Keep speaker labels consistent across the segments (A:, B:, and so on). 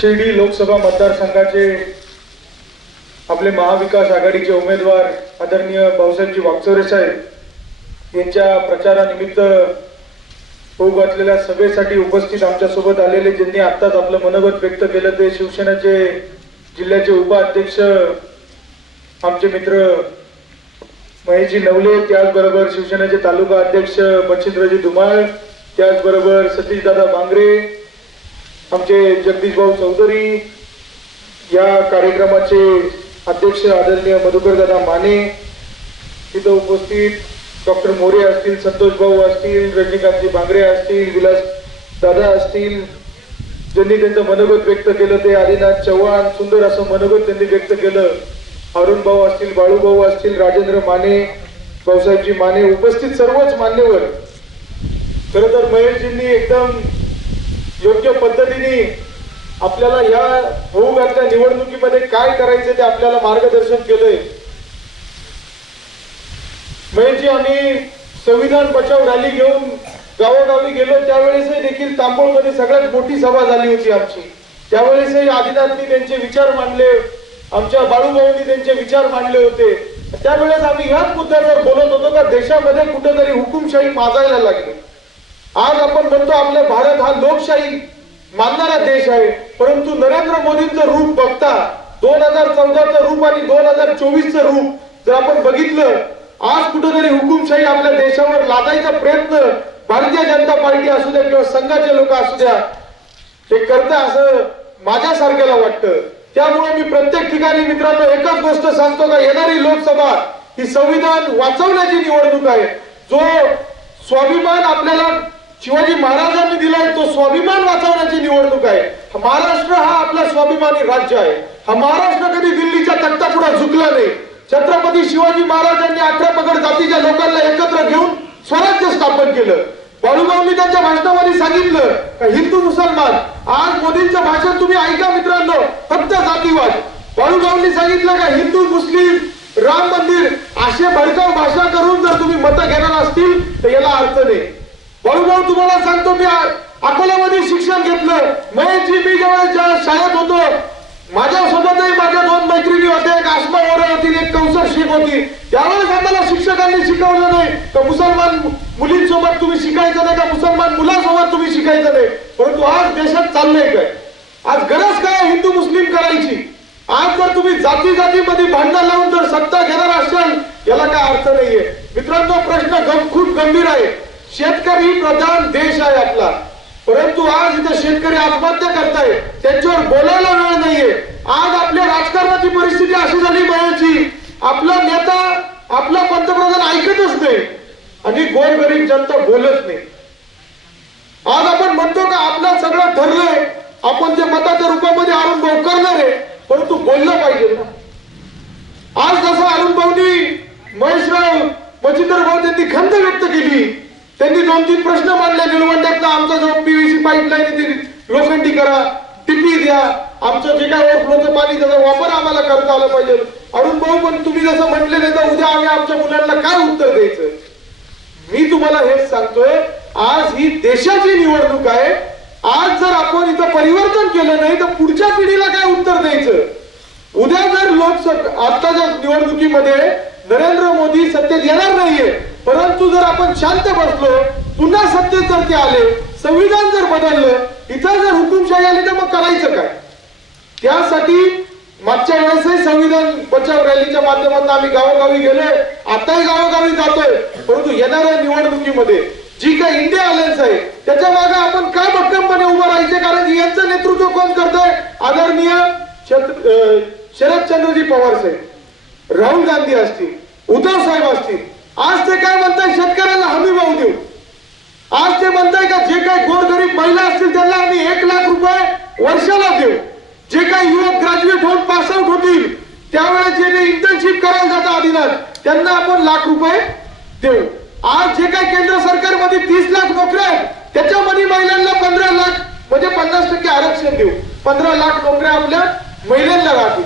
A: शिर्डी लोकसभा मतदारसंघाचे आपले महाविकास आघाडीचे उमेदवार आदरणीय भाऊसाहेबजी वागचौरे साहेब यांच्या प्रचारानिमित्त होऊ घातलेल्या सभेसाठी उपस्थित आमच्यासोबत आलेले ज्यांनी आत्ताच आपलं मनोगत व्यक्त केलं ते शिवसेनेचे जिल्ह्याचे उपाध्यक्ष आमचे मित्र महेशजी नवले त्याचबरोबर शिवसेनेचे तालुका अध्यक्ष मच्छिंद्रजी धुमाळ त्याचबरोबर सतीशदादा बांगरे आमचे जगदीश भाऊ चौधरी या कार्यक्रमाचे अध्यक्ष आदरणीय मधुकर दादा माने तिथं उपस्थित डॉक्टर मोरे असतील संतोष भाऊ असतील रजनीकांतजी बांगरे असतील विलास दादा असतील ज्यांनी त्यांचं मनोगत व्यक्त केलं ते आदिनाथ चव्हाण सुंदर असं मनोगत त्यांनी व्यक्त केलं. अरुण भाऊ असतील बाळू भाऊ असतील राजेंद्र माने भाऊसाहेबजी माने उपस्थित सर्वच मान्यवर. खर तर महेशजींनी एकदम योग्य पद्धतीने आपल्याला या होऊ घातल्या निवडणुकीमध्ये काय करायचं ते आपल्याला मार्गदर्शन केलंय. महेशजी आम्ही संविधान बचाव रॅली घेऊन गावोगावी गेलो त्यावेळेसही देखील तांबोळमध्ये सगळ्यात मोठी सभा झाली होती आमची. त्यावेळेसही आदिनाथनी त्यांचे विचार मांडले आमच्या बाळूभाऊंनी त्यांचे विचार मांडले होते. त्यावेळेस आम्ही ह्याच मुद्द्यावर बोलत होतो का देशामध्ये कुठेतरी हुकुमशाही माजायला लागली. आज आपण म्हणतो आपला भारत हा लोकशाही मानणारा देश आहे. परंतु नरेंद्र मोदींचं रूप बघता दोन हजार चौदाचं रूप आणि दोन हजार चोवीसचं रूप जर आपण बघितलं आज कुठेतरी हुकुमशाही आपल्या देशावर लादायचा प्रयत्न भारतीय जनता पार्टी असू द्या किंवा संघाचे लोक असू द्या ते करता असं माझ्यासारख्याला वाटतं. त्यामुळे मी प्रत्येक ठिकाणी मित्रांनो एकच गोष्ट सांगतो का येणारी लोकसभा ही संविधान वाचवण्याची निवडणूक आहे. जो स्वाभिमान आपल्याला शिवाजी महाराजांनी दिलाय तो स्वाभिमान वाचवण्याची निवडणूक आहे. महाराष्ट्र हा आपला स्वाभिमानी राज्य आहे. हा महाराष्ट्र कधी दिल्लीच्या तख्तापुढे झुकला नाही. छत्रपती शिवाजी महाराजांनी अठरा पगड जातीच्या लोकांना एकत्र घेऊन स्वराज्य स्थापन केलं. बाळूभाऊंनी त्यांच्या भाषणामध्ये सांगितलं का हिंदू मुसलमान आज मोदींचं भाषण तुम्ही ऐका मित्रांनो फक्त जातीवाद. बाळूभाऊंनी सांगितलं का हिंदू मुस्लिम राम मंदिर असे भडकाव भाषा करून जर तुम्ही मतं घेणार असतील तर याला अर्थ नाही. बाळूभाऊ तुम्हाला सांगतो मी अकोल्यामध्ये शिक्षण घेतलं. महेशजी मी जेव्हा शाळेत होतो माझ्यासोबतही माझ्या दोन मैत्रिणी होत्या एक आसमा ओरे होती एक कौशल शेख होती. त्यावेळेस आम्हाला शिक्षकांनी शिकवलं नाही. तर मुसलमान मुलींसोबत तुम्ही शिकायचं नाही का? मुसलमान मुलांसोबत तुम्ही शिकायचं नाही. परंतु आज देशात चाललंय काय? आज गरज काय हिंदू मुस्लिम करायची? आज जर तुम्ही जाती जातीमध्ये भांडण लावून जर सत्ता घेणार असाल याला काय अर्थ नाहीये. मित्रांनो प्रश्न खूप गंभीर आहे. शेतकरी प्रधान देश आहे आपला. परंतु आज इथे शेतकरी आत्महत्या करताय त्यांच्यावर बोलायला वेळ नाहीये. आज आपल्या राजकारणाची परिस्थिती अशी झाली मयाची आपला नेता आपला पंतप्रधान ऐकतच नाही. आणि गोरगरीब जनता बोलत नाही. आज आपण म्हणतो का आपलं सगळं ठरलंय. आपण ते मताच्या रूपामध्ये अरुण भाऊ करणार आहे परंतु बोललं पाहिजे ना. आज जसं अरुण भाऊनी महेशराव मच्छिंद्र भाऊ त्यांनी खंत व्यक्त केली. त्यांनी दोन तीन प्रश्न मांडले. निलवंड्यातला आमचा जो पीव्हीसी पाईपलाईन ती लोखंडी करा टिपी द्या. आमचं जे काय ओव्हरफ्लोचं पाणी त्याचा वापर आम्हाला करता आला पाहिजे. अरुण भाऊ पण तुम्ही जसं म्हटले नाही तर उद्या आम्ही आमच्या मुलांना काय उत्तर द्यायचं? मी तुम्हाला हेच सांगतोय आज ही देशाची निवडणूक आहे. आज जर आपण इथं परिवर्तन केलं नाही तर पुढच्या पिढीला काय उत्तर द्यायचं? उद्या जर लोकसभा आताच्या निवडणुकीमध्ये नरेंद्र मोदी सत्तेत येणार नाहीये परंतु जर आपण शांत बसलो पुन्हा सत्तेत जर ते आले संविधान जर बदललं इथं जर हुकुमशाही आली तर मग करायचं काय? त्यासाठी मागच्या वेळेसही संविधान बचाव रॅलीच्या माध्यमातून आम्ही गावोगावी गेलोय आताही गावोगावी जातोय. परंतु येणाऱ्या निवडणुकीमध्ये जी काही इंडिया अलायन्स आहे त्याच्यामागे आपण काय भक्कमपणे उभं राहायचे? कारण यांचं नेतृत्व कोण करतंय? आदरणीय शरद अं, शरदचंद्रजी पवार साहेब राहुल गांधी असतील उद्धव साहेब असतील. आज ते काय म्हणताय शेतकऱ्याला हमी भाव देऊ? आज ते म्हणताय का जे काही गोरगरीब महिला असतील त्यांना आम्ही एक लाख रुपये वर्षाला देऊ. जे काही युवक ग्रॅज्युएट होऊन पास आउट होतील त्यावेळेस जे इंटर्नशिप करायला जातात आदिनाथ त्यांना आपण लाख रुपये देऊ. आज जे काही केंद्र सरकारमध्ये तीस लाख नोकऱ्या आहेत त्याच्यामध्ये महिलांना पंधरा लाख म्हणजे पन्नास टक्के आरक्षण देऊ. पंधरा लाख नोकऱ्या आपल्या महिलांना राहतील.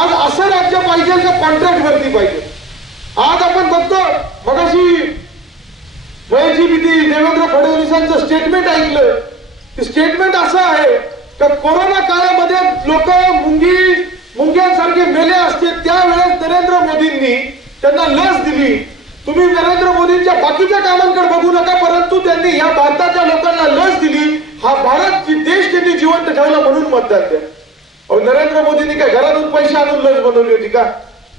A: आज असं राज्य पाहिजे कॉन्ट्रॅक्ट वरती पाहिजे. आज आपण बघतो मगाशी महेशजी मी देवेंद्र फडणवीसांचं स्टेटमेंट ऐकलं. ते स्टेटमेंट असं आहे का कोरोना काळामध्ये लोक मुंगी मुंग्यांसारखे मेले असते. त्यावेळेस नरेंद्र मोदींनी त्यांना लस दिली. तुम्ही नरेंद्र मोदींच्या बाकीच्या कामांकडे बघू नका परंतु त्यांनी या भारताच्या लोकांना लस दिली. हा भारत देश त्यांनी जिवंत ठेवला म्हणून मतदान द्या. अहो नरेंद्र मोदींनी काय घरातून पैसे आणून लस बनवली होती का?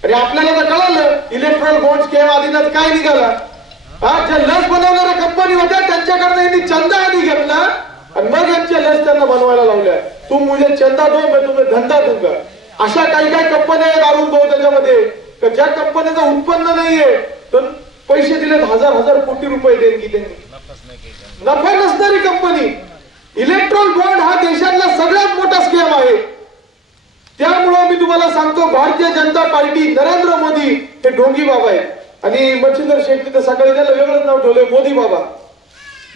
A: आणि आपल्याला तर कळालं इलेक्ट्रॉल बोर्ड स्कॅम आधीनाथ काय निघाला. हा ज्या लस बनवणाऱ्या कंपनी होत्या त्यांच्याकडनं यांनी चंदा आधी घेतला आणि मग यांच्या लस त्यांना बनवायला लावल्या तू मुझे चंदा दो मैं तुम्हें धंदा दूंगा. अशा काही काही कंपन्या आहेत अरुण भाऊ त्याच्यामध्ये ज्या कंपन्याचं उत्पन्न नाहीये तर पैसे दिले हजार हजार कोटी रुपये देणगी त्यांनी. नफा नसणारी कंपनी इलेक्ट्रॉल बॉन्ड हा देशातला सगळ्यात मोठा स्कॅम आहे. त्यामुळं मी तुम्हाला सांगतो भारतीय जनता पार्टी नरेंद्र मोदी हे ढोंगी बाबा आहेत. आणि मच्छिंदर शेट्टी तर सकाळी त्याला वेगळंच नाव ठेवलंय मोदी बाबा.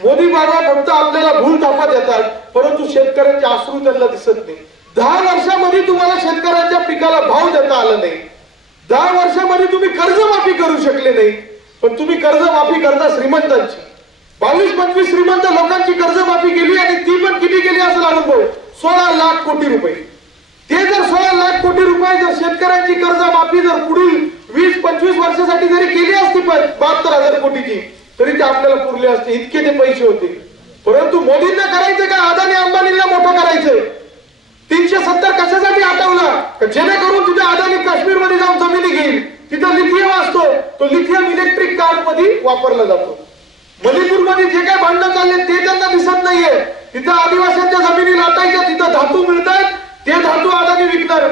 A: मोदी बाबा फक्त आपल्याला भूल थापात देतात परंतु शेतकऱ्यांचे आश्रू त्यांना दिसत नाही. दहा वर्षामध्ये तुम्हाला शेतकऱ्यांच्या पिकाला भाव देता आला नाही. दहा वर्षामध्ये तुम्ही कर्जमाफी करू शकले नाही पण तुम्ही कर्जमाफी करता श्रीमंतांची. बावीस पंचवीस श्रीमंत लोकांची कर्जमाफी केली आणि ती पण किती केली असेल अनुभव? सोळा लाख कोटी रुपये. ते जर सोळा लाख कोटी रुपये जर शेतकऱ्यांची कर्जमाफी जर पुढील वीस पंचवीस वर्षासाठी जरी केली असती बहात्तर हजार कोटीची तरी ते आपल्याला पुरले असते. इतके ते पैसे होते. परंतु मोदींना करायचं का? अदानी अंबानींना मोठं करायचंय. तीनशे सत्तर कशासाठी हटवला जेणेकरून तिथे अदानी काश्मीरमध्ये जाऊन जमिनी घेईल? तिथं लिथियम असतो. तो लिथियम इलेक्ट्रिक कारमध्ये वापरला जातो. मणिपूरमध्ये जे काय भांडण चालले ते त्यांना दिसत नाहीये. तिथं आदिवासींच्या जमिनी लाटायच्या तिथं धातू मिळतात ते धातू अदानी विकणार.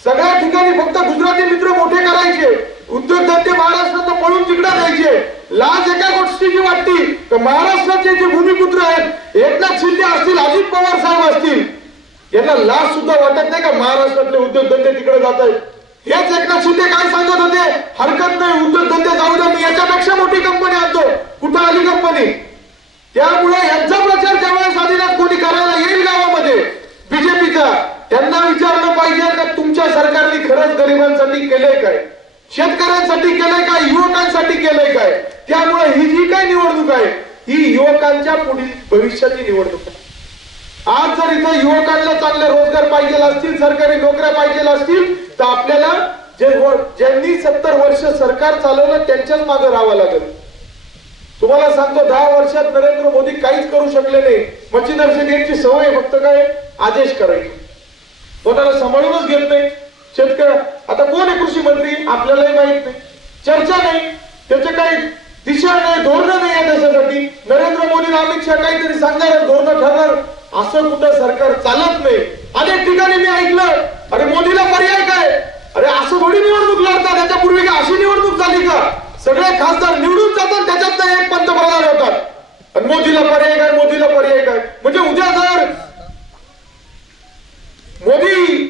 A: सगळ्या ठिकाणी फक्त गुजराती मित्र मोठे करायचे. उद्योगधंदे महाराष्ट्रात पळून तिकडे द्यायचे लाज एका गोष्टीची वाटती तर महाराष्ट्राचे जे भूमिपुत्र आहेत एकनाथ शिंदे असतील अजित पवार साहेब असतील यांना लाज सुद्धा वाटत नाही का महाराष्ट्रातले उद्योगधंदे तिकडे जात आहेत? हेच एकनाथ शिंदे काय सांगत होते? हरकत नाही उद्योगधंदे जाऊ द्या मी याच्यापेक्षा मोठी कंपनी आणतो. कुठं आली कंपनी त्यामुळे यांचा प्रचार ज्यावेळेस आदिनाथ कोणी करायला येईल गावामध्ये? बीजेपीचा त्यांना विचारलं पाहिजे का तुमच्या सरकारने खरंच गरिबांसाठी केलंय काय? शेतकऱ्यांसाठी केलंय काय? युवकांसाठी केलंय काय? त्यामुळे ही जी काय निवडणूक आहे ही युवकांच्या पुढील भविष्याची निवडणूक आहे. आज जर इथं युवकांना चांगले रोजगार पाहिजे असतील सरकारी नोकऱ्या पाहिजे असतील तर आपल्याला जे ज्यांनी सत्तर वर्ष सरकार चालवलं त्यांच्याच मागे राहावं लागेल. तुम्हाला सांगतो दहा वर्षात नरेंद्र मोदी काहीच करू शकले नाही. मच्छी दर्शन यांची सवय फक्त काय? आदेश करायची. स्वतःला सांभाळूनच घेत नाही. शेतकऱ्या आता कोण आहे कृषी मंत्री? आपल्यालाही माहीत नाही. चर्चा नाही. त्याचे काही दिशा नाही धोरण नाही या देशासाठी. नरेंद्र मोदी अमित शहा काहीतरी सांगणार धोरण ठरणार. असं कुठं सरकार चालत नाही. अनेक ठिकाणी मी ऐकलं. अरे मोदीला पर्याय काय? अरे असं थोडी निवडणूक लढतात. त्याच्यापूर्वी का अशी निवडणूक झाली का? सगळे खासदार निवडून जातात. त्याच्यात एक पंतप्रधान होतात. आणि मोदीला पर्याय काय? मोदीला पर्याय काय? म्हणजे उद्या जर मोदी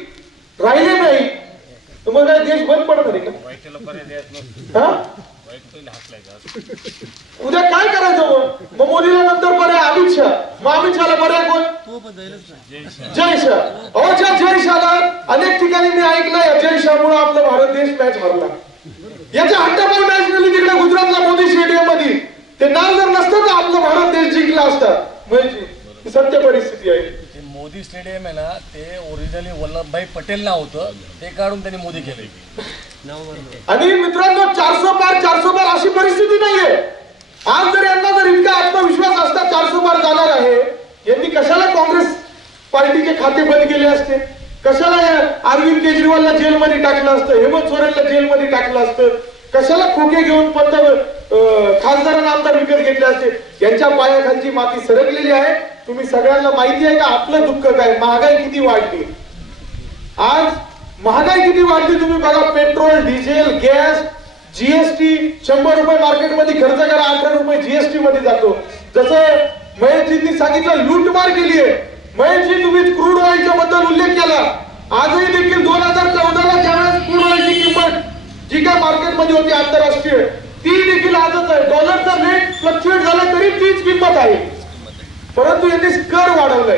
A: राहिले नाही. तर देश बंद पडणार आहे का? हा? उद्या काय करायचं मग? मग मोदीला नंतर पर्याय अमित शहा. मग अमित शहाला पर्याय कोण? जय शाह. अहो ज्या जय शहाला अनेक ठिकाणी मी ऐकलंय जय शहामुळे आपला भारत देश मॅच हरला. याच्या हट्टापाल मॅच मिळली तिकडे गुजरातला मोदी स्टेडियममध्ये ते नाव जर नसतं तर आपला भारत देश जिंकला असता. म्हणजे सत्य परिस्थिती आहे.
B: मोदी स्टेडियम आहे ना ते ओरिजिनली वल्लभभाई पटेल नाव होतं. ते काढून त्यांनी मोदी केले
A: आणि मित्रांनो चारसो पार चारसो पार अशी परिस्थिती नाहीये. आज जर यांना जर इतका आत्मविश्वास असता चारसो पार जाणार आहे. यांनी कशाला काँग्रेस पार्टीचे खाते बंद केले असते? कशाला अरविंद केजरीवालला जेलमध्ये टाकलं असतं? हेमंत सोरेनला जेलमध्ये टाकलं असतं? कशाला खोके घेऊन पंत खासदारांना आमदार विकत घेतले असते? यांच्या पायाखालची माती सरकलेली आहे. तुम्ही सगळ्यांना माहिती आहे का आपलं दुःख काय? महागाई किती वाढली? आज महागाई किती वाढली तुम्ही बघा पेट्रोल डिझेल गॅस जीएसटी शंभर रुपये मार्केटमध्ये खर्च करा अठरा रुपये जीएसटी मध्ये जातो. जसं महेशजींनी सांगितलं लूटमार केली आहे. महेशजी तुम्ही क्रूड ऑइलच्या बद्दल उल्लेख केला. आजही देखील दोन हजार चौदाला ज्यावेळेस क्रूड ऑइलची किंमत जी काय मार्केटमध्ये होती आंतरराष्ट्रीय ती देखील आजच आहे. डॉलरचा रेट फ्लक्च्युएट झाला तरी तीच किंमत आहे. परंतु यांनी कर वाढवलाय.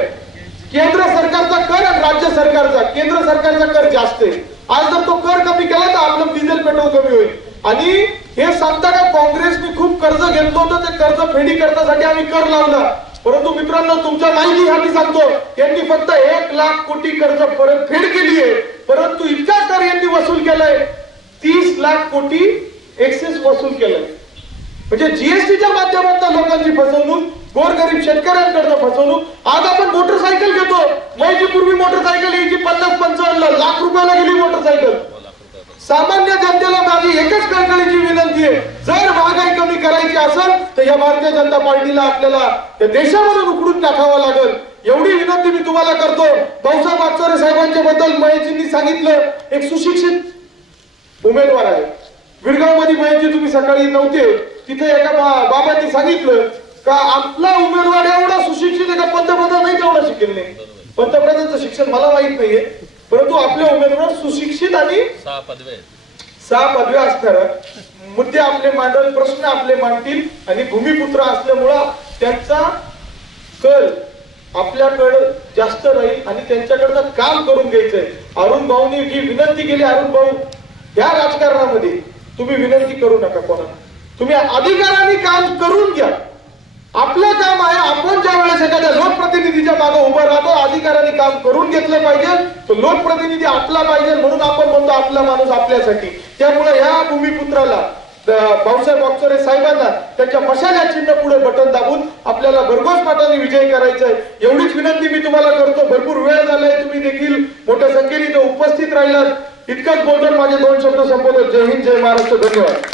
A: केंद्र सरकारचा कर आणि राज्य सरकारचा केंद्र सरकारचा कर जास्त आहे. आज जर तो कर कमी केला तर आपलं डिझेल पेट्रोल कमी होईल. आणि हे सांगता का काँग्रेसने खूप कर्ज घेतलं होतं ते कर्ज फेडी करण्यासाठी आम्ही कर लावला परंतु मित्रांनो तुमच्या माहितीसाठी सांगतो यांनी फक्त एक लाख कोटी कर्ज परतफेड केली आहे. परंतु इतका कर यांनी वसूल केलाय. तीस लाख कोटी एक्सेस वसूल केलाय. म्हणजे जीएसटीच्या माध्यमातून गोरगरीब शेतकऱ्यांकडनं फसवणूक. आज आपण मोटरसायकल घेतो. माहिती पूर्वी मोटरसायकल यायची पन्नास पंचावन्न लाख रुपयाला गेली मोटरसायकल. सामान्य जनतेला माझी एकच कळकळीची विनंती आहे. जर महागाई कमी करायची असेल तर या भारतीय जनता पार्टीला आपल्याला त्या देशामधून उकडून टाकावं लागेल. एवढी विनंती मी तुम्हाला करतो. भाऊसाहेब वागचोरे साहेबांच्या बद्दल महेशजींनी सांगितलं. एक सुशिक्षित उमेदवार आहे. विरगावमध्ये महेशजी तुम्ही सकाळी नव्हते. तिथे एका बाबांनी सांगितलं का आपला उमेदवार एवढा सुशिक्षित आहे का? पंतप्रधान नाही तेवढा शिकेल नाही. पंतप्रधानांचं शिक्षण मला माहीत नाहीये. परंतु आपले उमेदवार सुशिक्षित आणि
C: सहा पदवे
A: सहा पदव्या असणार. मुद्दे आपले मांडल प्रश्न आपले मांडतील आणि भूमिपुत्र असल्यामुळं त्यांचा कल आपल्याकडं जास्त राहील आणि त्यांच्याकडनं काम करून घ्यायचंय. अरुण भाऊनी जी विनंती केली अरुण भाऊ या राजकारणामध्ये तुम्ही विनंती करू नका कोणाला. तुम्ही अधिकाराने काम करून घ्या. आपलं काम आहे आपण ज्या वेळेस एखाद्या लोकप्रतिनिधीच्या मागे उभं राहतो अधिकाराने काम करून घेतलं पाहिजे तो लोकप्रतिनिधी आपला पाहिजे म्हणून आपण म्हणतो आपला माणूस आपल्यासाठी. त्यामुळे ह्या भूमिपुत्राला भाऊसाहेब वागचोरे साहेबांना त्यांच्या मशाल्या चिन्ह पुढे बटन दाबून आपल्याला भरघोस पाठाने विजय करायचा आहे. एवढीच विनंती मी तुम्हाला करतो. भरपूर वेळ झालाय तुम्ही देखील मोठ्या संख्येने उपस्थित राहिलात. इतकंच बोलून माझे दोन शब्द संपवतो. जय हिंद जय महाराष्ट्र. धन्यवाद.